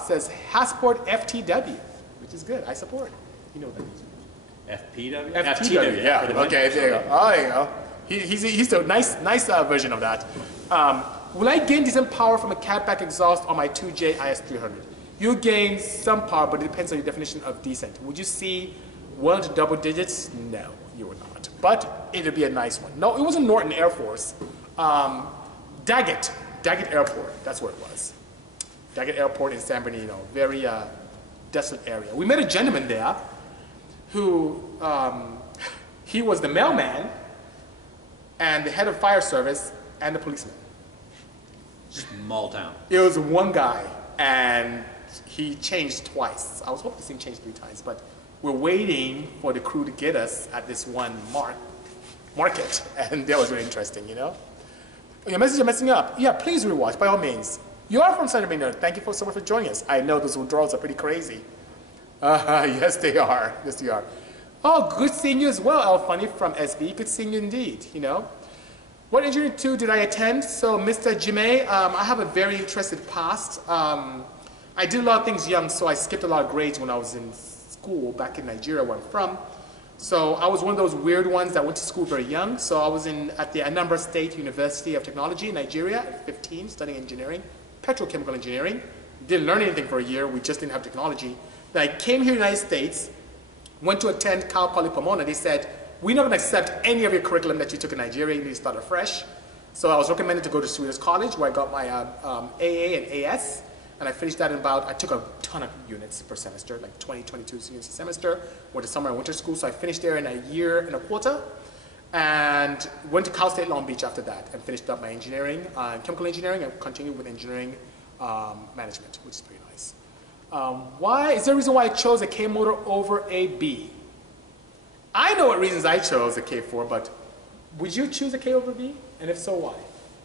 Says Hasport FTW, which is good. I support. You know what that means. FPW? FTW, yeah. Okay, there you go. Oh, there you go. He's a nice version of that. Will I gain decent power from a catback exhaust on my 2J IS300? You'll gain some power, but it depends on your definition of decent. Would you see well into double digits? No, you would not. But it'll be a nice one. No, it wasn't Norton Air Force. Daggett Airport, that's where it was. Daggett Airport in San Bernardino, very desolate area. We met a gentleman there who, he was the mailman and the head of fire service and the policeman. Small town. It was one guy, and he changed twice. I was hoping to see him change 3 times, but we're waiting for the crew to get us at this one market, and that was really interesting, you know? Your message is messing up. Yeah, please rewatch, by all means. You are from San Bernardino. Thank you so much for joining us. I know those withdrawals are pretty crazy. Yes, they are. Yes, they are. Oh, good seeing you as well, El Funny from SB. Good seeing you indeed, you know? What engineering 2 did I attend? So, Mr. Jimmy, I have a very interesting past. I I did a lot of things young, so I skipped a lot of grades when I was in school back in Nigeria, where I'm from. So I was one of those weird ones that went to school very young. So I was at the Anambra State University of Technology in Nigeria at 15, studying engineering, petrochemical engineering. Didn't learn anything for a year. We just didn't have technology. Then I came here to the United States, went to attend Cal Poly Pomona. They said, we're not going to accept any of your curriculum that you took in Nigeria. You need to start afresh. So I was recommended to go to Swedish College, where I got my AA and AS. And I finished that in I took a ton of units per semester, like 20, 22 units a semester. Went to summer and winter school, so I finished there in a year and a quarter. And went to Cal State Long Beach after that and finished up my engineering, chemical engineering, and continued with engineering management, which is pretty nice. Why? Is there a reason why I chose a K motor over a B? I know what reasons I chose a K4, but would you choose a K over B? And if so, why?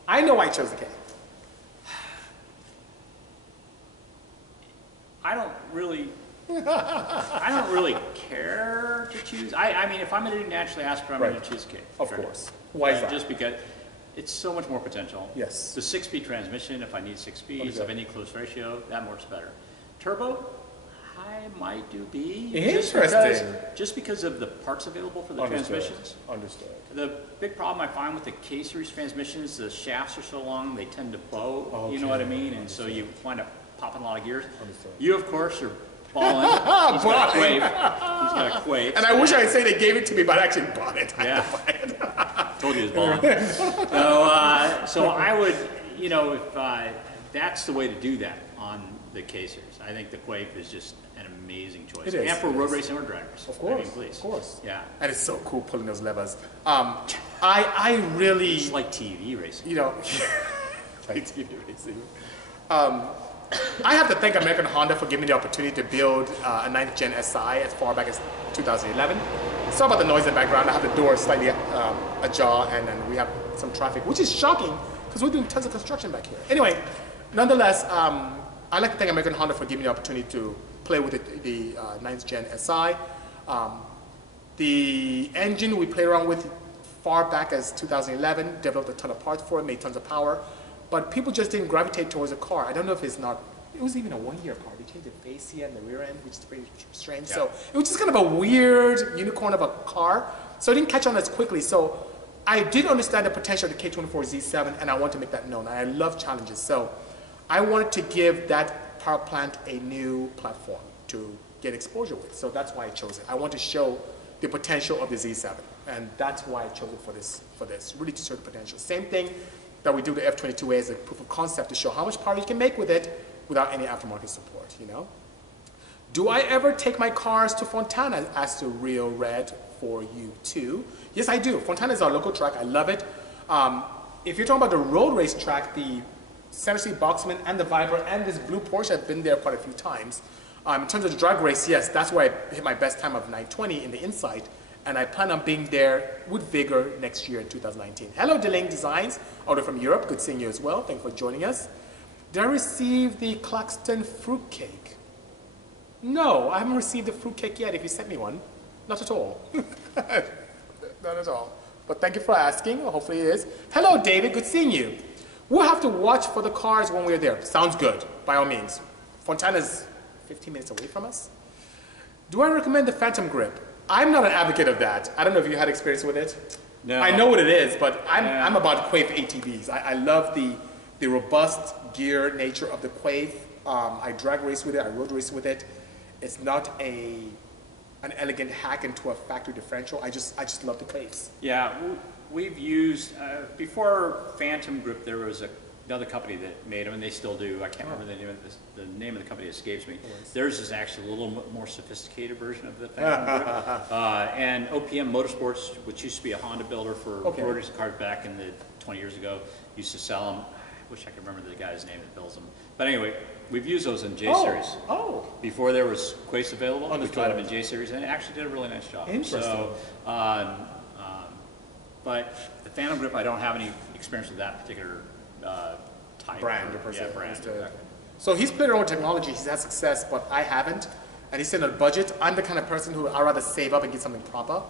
I know I chose a K. I don't really care to choose. I mean, if I'm going to do naturally aspirate, I'm going to choose K. Of course. Why is that? Just because it's so much more potential. Yes. The 6-speed transmission, if I need 6 speeds, if I need close ratio, that works better. Turbo, I might do B. Interesting. Just because of the parts available for the transmissions. Understood. The big problem I find with the K-series transmissions, the shafts are so long, they tend to bow, you know what I mean? And so you wind up popping a lot of gears. Understood. You, of course, are balling. He's got a Quave. He's got a Quave. And I wish I could say they gave it to me, but I actually bought it. Yeah. Told you he was balling. So I would, you know, if that's the way to do that on the K-series. I think the Quave is just an amazing choice. It is. And for road racing or drivers. Of course. I mean, please. Of course. Yeah. And it's so cool pulling those levers. I really... It's like TV racing. You know, like TV racing. I have to thank American Honda for giving me the opportunity to build a 9th Gen SI as far back as 2011. Sorry about the noise in the background. I have the door slightly ajar, and then we have some traffic, which is shocking because we're doing tons of construction back here. Anyway, nonetheless, I'd like to thank American Honda for giving me the opportunity to play with the 9th Gen SI. The engine we played around with far back as 2011, developed a ton of parts for it, made tons of power. But people just didn't gravitate towards a car. I don't know if it's not, it was even a one-year car. They changed the fascia and the rear end, which is pretty strange. Yeah. So it was just kind of a weird unicorn of a car. So it didn't catch on as quickly. So I did understand the potential of the K24Z7, and I want to make that known. I love challenges. So I wanted to give that power plant a new platform to get exposure with. So that's why I chose it. I want to show the potential of the Z7. And that's why I chose it for this, really to show the potential. Same thing that we do the F22A as a proof of concept to show how much power you can make with it without any aftermarket support, you know? Do I ever take my cars to Fontana? Asked the Real Red for you too. Yes, I do. Fontana is our local track. I love it. If you're talking about the road race track, the Center City Boxman and the Viper and this blue Porsche, I've been there quite a few times. In terms of the drag race, yes, that's where I hit my best time of 9:20 in the Insight. And I plan on being there with vigor next year in 2019. Hello, Delaney Designs, order from Europe. Good seeing you as well. Thanks for joining us. Did I receive the Claxton fruitcake? No, I haven't received the fruitcake yet. If you sent me one, not at all. Not at all. But thank you for asking. Hopefully it is. Hello, David. Good seeing you. We'll have to watch for the cars when we're there. Sounds good, by all means. Fontana's 15 minutes away from us. Do I recommend the Phantom Grip? I'm not an advocate of that. I don't know if you had experience with it. No. I know what it is, but I'm about Quave ATVs. I love the robust gear nature of the Quave. I drag race with it. I road race with it. It's not an elegant hack into a factory differential. I just love the Quaves. Yeah, we've used before Phantom Grip. There was another company that made them, and they still do. I can't remember the name of this. The name of the company escapes me. Theirs is actually a little more sophisticated version of the Phantom Grip. And OPM Motorsports, which used to be a Honda builder for road race cars back in the 20 years ago, used to sell them. I wish I could remember the guy's name that builds them. But anyway, we've used those in J-Series. Before there was Quace available, we tried them in J-Series, and it actually did a really nice job. Interesting. So, but the Phantom Grip, I don't have any experience with that particular type. Brand. Yeah, brand. Exactly. So he's played around with technology, he's had success, but I haven't. And he's in a budget. I'm the kind of person who I'd rather save up and get something proper.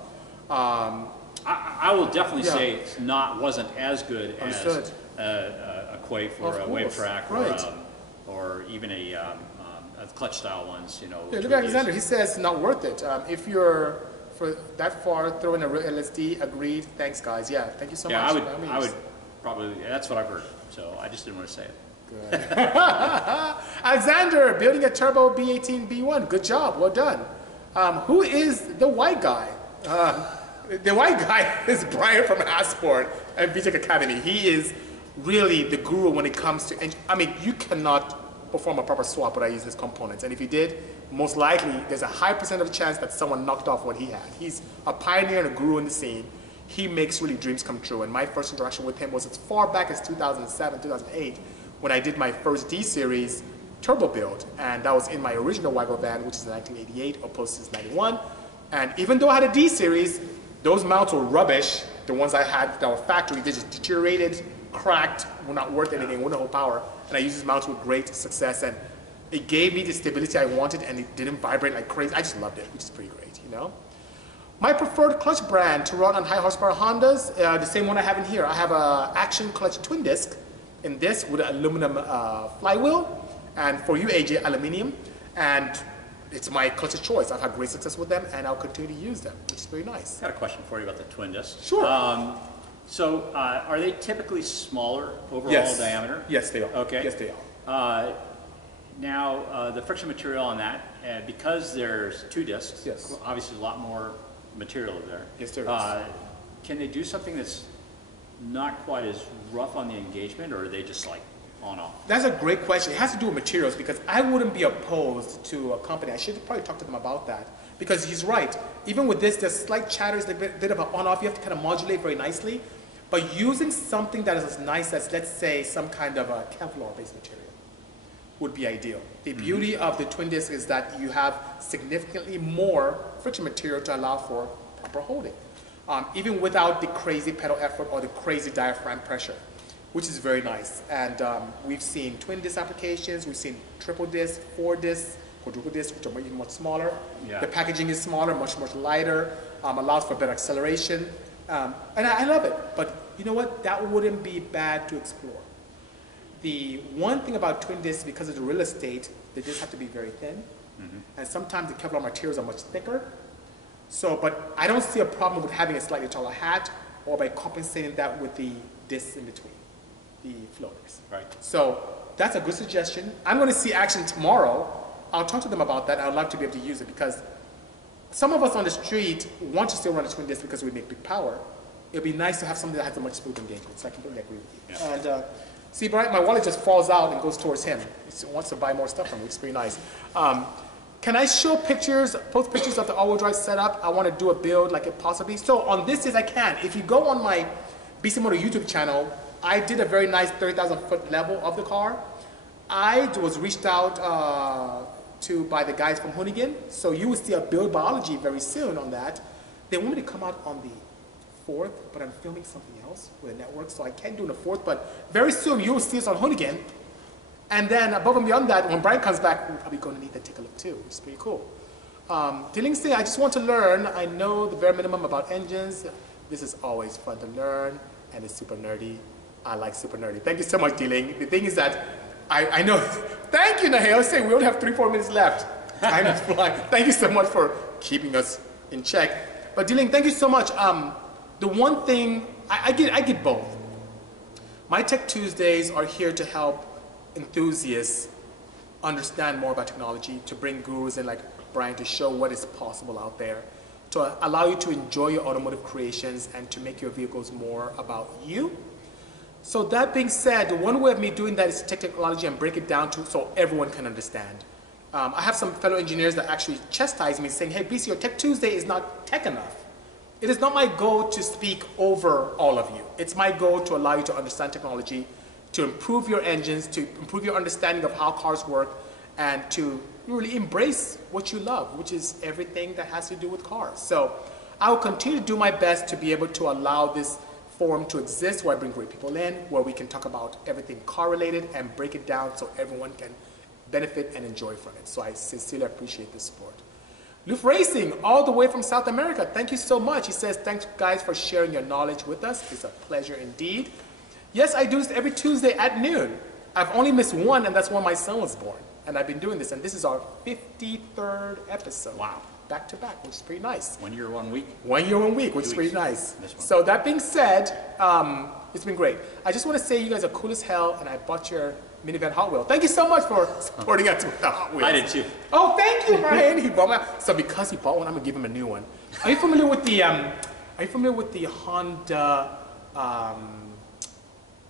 I will definitely say it's wasn't as good as a Quake or a Wave Track or even a clutch style ones, you know. Yeah, look at Alexander. He says not worth it. If you're for that far, throw in a real LSD. Agreed. Thanks, guys. Yeah, thank you so much. I would probably. That's what I've heard. So I just didn't want to say it. Good. Alexander, building a turbo B18 B1. Good job. Well done. Who is the white guy? The white guy is Brian from Hasport and VTEC Academy. He is really the guru when it comes to, I mean, you cannot perform a proper swap without using his components. And if you did, most likely there's a high percent of chance that someone knocked off what he had. He's a pioneer and a guru in the scene. He makes really dreams come true. And my first interaction with him was as far back as 2007, 2008, when I did my first D-Series turbo build. And that was in my original Wagon van, which is 1988, opposed to 91. And even though I had a D-Series, those mounts were rubbish. The ones I had that were factory, they just deteriorated, cracked, were not worth anything, wouldn't hold power. And I used these mounts with great success. And it gave me the stability I wanted, and it didn't vibrate like crazy. I just loved it, which is pretty great, you know? My preferred clutch brand to run on high horsepower Hondas, the same one I have in here. I have a Action Clutch twin disc in this with an aluminum flywheel. And for you, AJ, aluminum. And it's my clutch of choice. I've had great success with them, and I'll continue to use them, which is very nice. Got a question for you about the twin disc. Sure. Are they typically smaller overall diameter? Yes, they are. Okay. Yes, they are. Now, the friction material on that, because there's two discs, yes, obviously a lot more material there. Yes, there is. Can they do something that's not quite as rough on the engagement, or are they just like on-off? That's a great question. It has to do with materials, because I wouldn't be opposed to a company. I should probably talk to them about that, because he's right. Even with this, there's slight chatters, a bit of an on-off. You have to kind of modulate very nicely. But using something that is as nice as, let's say, some kind of a Kevlar-based material would be ideal. The beauty of the twin disc is that you have significantly more friction material to allow for proper holding, even without the crazy pedal effort or the crazy diaphragm pressure, which is very nice. And we've seen twin disc applications, we've seen triple disc, 4 disc, quadruple disc, which are even much smaller. Yeah. The packaging is smaller, much lighter, allows for better acceleration. And I love it, but you know what? That wouldn't be bad to explore. The one thing about twin discs, because of the real estate, they just have to be very thin. And sometimes the Kevlar materials are much thicker. So, but I don't see a problem with having a slightly taller hat or by compensating that with the discs in between, the floaters. Right. So that's a good suggestion. I'm going to see action tomorrow. I'll talk to them about that. I'd love to be able to use it, because some of us on the street want to still run a twin disc because we make big power. It'd be nice to have something that has a much smoother engagement, so I completely agree with you. Yeah. And see, Brian, my wallet just falls out and goes towards him. He wants to buy more stuff from me, which is pretty nice. Can I show pictures, post pictures of the all-wheel drive setup? I want to do a build like it possibly. So on this is I can. If you go on my Bisimoto YouTube channel, I did a very nice 30,000 foot level of the car. I was reached out to by the guys from Hoonigan. So you will see a build biology very soon on that. They want me to come out on the 4th, but I'm filming something else with a network, so I can't do the 4th, but very soon you will see us on Hoonigan. And then above and beyond that, when Brian comes back, we're probably going to need to take a look too, which is pretty cool. Dealing saying, I just want to learn. I know the bare minimum about engines. This is always fun to learn, and it's super nerdy. I like super nerdy. Thank you so much, Dealing. The thing is that I know, thank you, Nahel. Say we only have 3-4 minutes left. Time is flying. Thank you so much for keeping us in check. But Dealing, thank you so much. The one thing, I get both. My Tech Tuesdays are here to help enthusiasts understand more about technology, to bring gurus in like Brian to show what is possible out there, to allow you to enjoy your automotive creations and to make your vehicles more about you. So that being said, one way of me doing that is to take technology and break it down so everyone can understand. I have some fellow engineers that actually chastise me saying, hey, Bisi, your Tech Tuesday is not tech enough. It is not my goal to speak over all of you. It's my goal to allow you to understand technology, to improve your engines, to improve your understanding of how cars work, and to really embrace what you love, which is everything that has to do with cars. So I will continue to do my best to be able to allow this forum to exist, where I bring great people in, where we can talk about everything car related and break it down so everyone can benefit and enjoy from it. So I sincerely appreciate the support. Luf Racing, all the way from South America, thank you so much. He says, thanks guys for sharing your knowledge with us. It's a pleasure indeed. Yes, I do this every Tuesday at noon. I've only missed one, and that's when my son was born. And I've been doing this, and this is our 53rd episode. Wow. Back to back, which is pretty nice. 1 year, 1 week? 1 year, 1 week, which is pretty nice. So that being said, it's been great. I just want to say you guys are cool as hell, and I bought your minivan Hot Wheel. Thank you so much for supporting us with the Hot Wheels. I did too. Oh, thank you, Brian. He bought one. So because he bought one, I'm gonna give him a new one. Are you familiar with the Honda?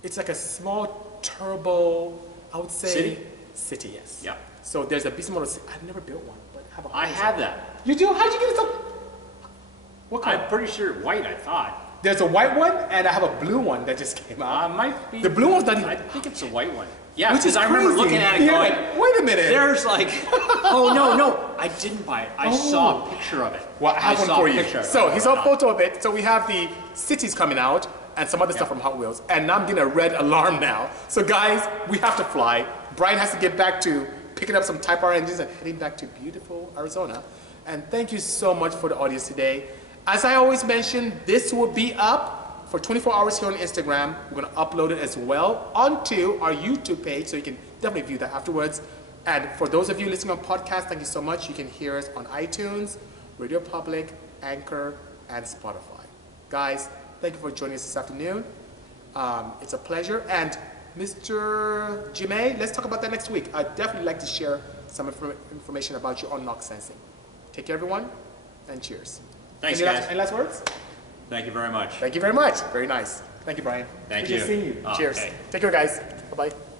It's like a small turbo. I would say City, yes. Yeah. So there's a Bisimoto. I've never built one, but I have a Honda. I have that. You do? How'd you get it? So what kind? I'm pretty sure white. I thought. There's a white one, and I have a blue one that just came out. Might be. The blue one's not even. I think it's a white one. Yeah, Which is because I remember crazy. looking at it going, wait a minute. there's like, oh no, I didn't buy it. I saw a picture of it. Well, I have one for you. So he saw a it. photo of it. So we have the cities coming out and some other stuff from Hot Wheels. And now I'm getting a red alarm now. So guys, we have to fly. Brian has to get back to picking up some Type R engines and heading back to beautiful Arizona. And thank you so much for the audience today. As I always mention, this will be up for 24 hours here on Instagram. We're going to upload it as well onto our YouTube page, so you can definitely view that afterwards. And for those of you listening on podcast, thank you so much. You can hear us on iTunes, Radio Public, Anchor, and Spotify. Guys, thank you for joining us this afternoon. It's a pleasure. And Mr. Jimmy, let's talk about that next week. I'd definitely like to share some information about your unlock sensing. Take care, everyone, and cheers. Thanks, guys. Any last words? Thank you very much. Thank you very much. Very nice. Thank you, Brian. Thank Good you. seeing you. Cheers. Okay. Take care, guys. Bye-bye.